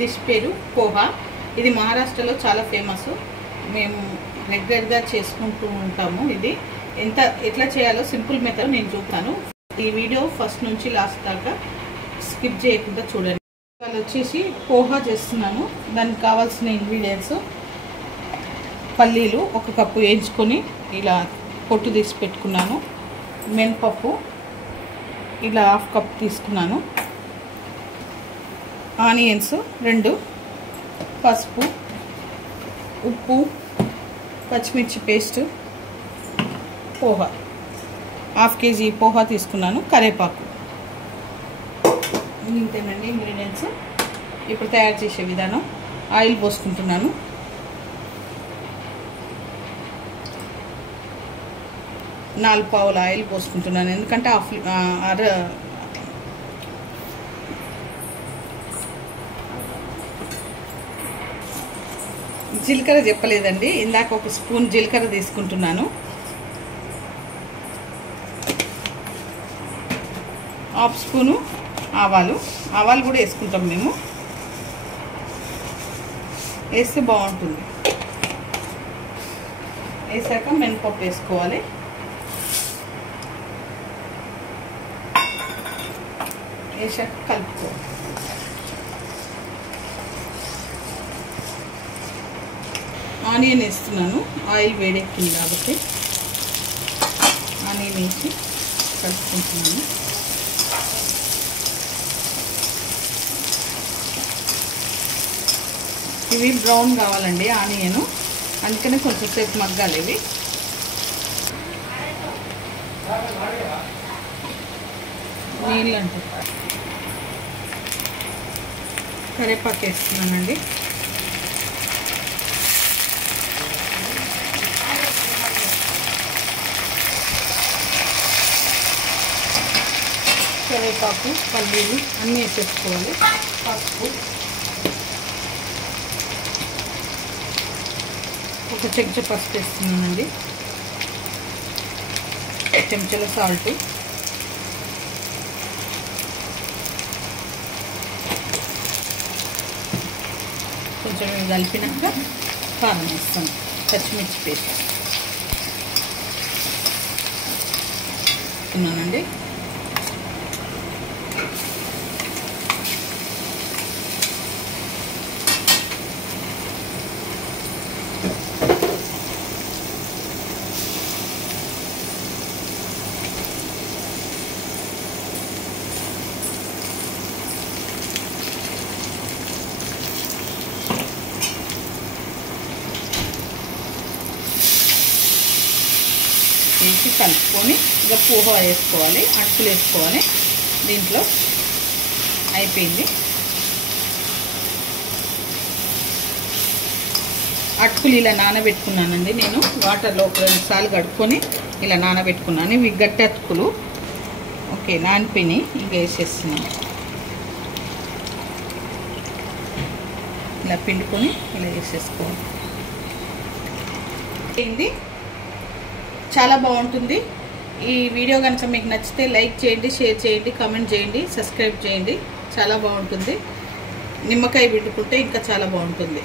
Dish పేరు పోహా. ఇది మహారాష్ట్రలో చాలా ఫేమస్. మేము రెగ్యులర్గా చేసుకుంటూ ఉంటాము. ఇది ఎట్లా చేయాలో సింపుల్ మెథడ్ నేను చూపుతాను. ఈ వీడియో ఫస్ట్ నుంచి లాస్ట్ దాకా స్కిప్ చేయకుండా చూడండి. వాళ్ళు వచ్చేసి పోహా చేస్తున్నాను. దానికి కావాల్సిన ఇంగ్రీడియంట్స్: పల్లీలు 1 కప్పు వేయించుకొని ఇలా పొట్టు తీసి పెట్టుకున్నాను. మినపప్పు ఇలా 1/2 కప్ తీసుకున్నాను. ఆనియన్స్ 2, పసుపు, ఉప్పు, పచ్చిమిర్చి పేస్ట్, పోహా 1/2 kg పోహా తీసుకున్నాను. కరివేపాకు. ఇంతేనండి ఇంగ్రీడియంట్స్. ఇప్పుడు తయారు చేసే విధానం: ఆయిల్ పోసుకుంటున్నాను. నాలుగు పావుల ఆయిల్ పోసుకుంటున్నాను, ఎందుకంటే జీలకర్ర చెప్పలేదండి, ఇందాక 1 స్పూన్ జీలకర్ర తీసుకుంటున్నాను. 1/2 స్పూను ఆవాలు కూడా వేసుకుంటాం మేము, వేస్తే బాగుంటుంది. వేసాక మినపప్పు వేసుకోవాలి. వేసాక కలుపుకోవాలి. ఆనియన్ వేస్తున్నాను. ఆయిల్ వేడెక్కింది కాబట్టి ఆనియన్ వేసి కలుపుకుంటున్నాను. ఇవి బ్రౌన్ కావాలండి ఆనియన్, అందుకనే కొంచెం సేపు మగ్గాలి ఇవి. నీళ్ళు అంటే కరివేపాకు వేస్తున్నానండి. కరివేపాకు, పల్లీలు అన్నీ వేసేసుకోవాలి. పసుపు, 1 చెంచా పసుపు వేస్తున్నానండి. 1 చెంచాల సాల్ట్, కొంచెం కలిపినాక కారం వేస్తాను. పచ్చిమిర్చి పేస్ట్ వేస్తున్నానండి. వేసి కలుపుకొని ఇక పోహా వేసుకోవాలి. అటుకులు వేసుకోవాలి. దీంట్లో అయిపోయింది. అటుకులు ఇలా నానబెట్టుకున్నానండి నేను. వాటర్లో 2 సార్లు కడుక్కొని ఇలా నానబెట్టుకున్నాను. ఇవి గట్టి అటుకులు. ఓకే, నానిపోయినాయి. ఇక వేసేస్తున్నాను. ఇలా పిండుకొని ఇలా వేసేసుకోవాలి. ఏంటి, చాలా బాగుంటుంది. ఈ వీడియో కనుక మీకు నచ్చితే లైక్ చేయండి, షేర్ చేయండి, కామెంట్ చేయండి, సబ్స్క్రైబ్ చేయండి. చాలా బాగుంటుంది. నిమ్మకాయ పిండుకుంటే ఇంకా చాలా బాగుంటుంది.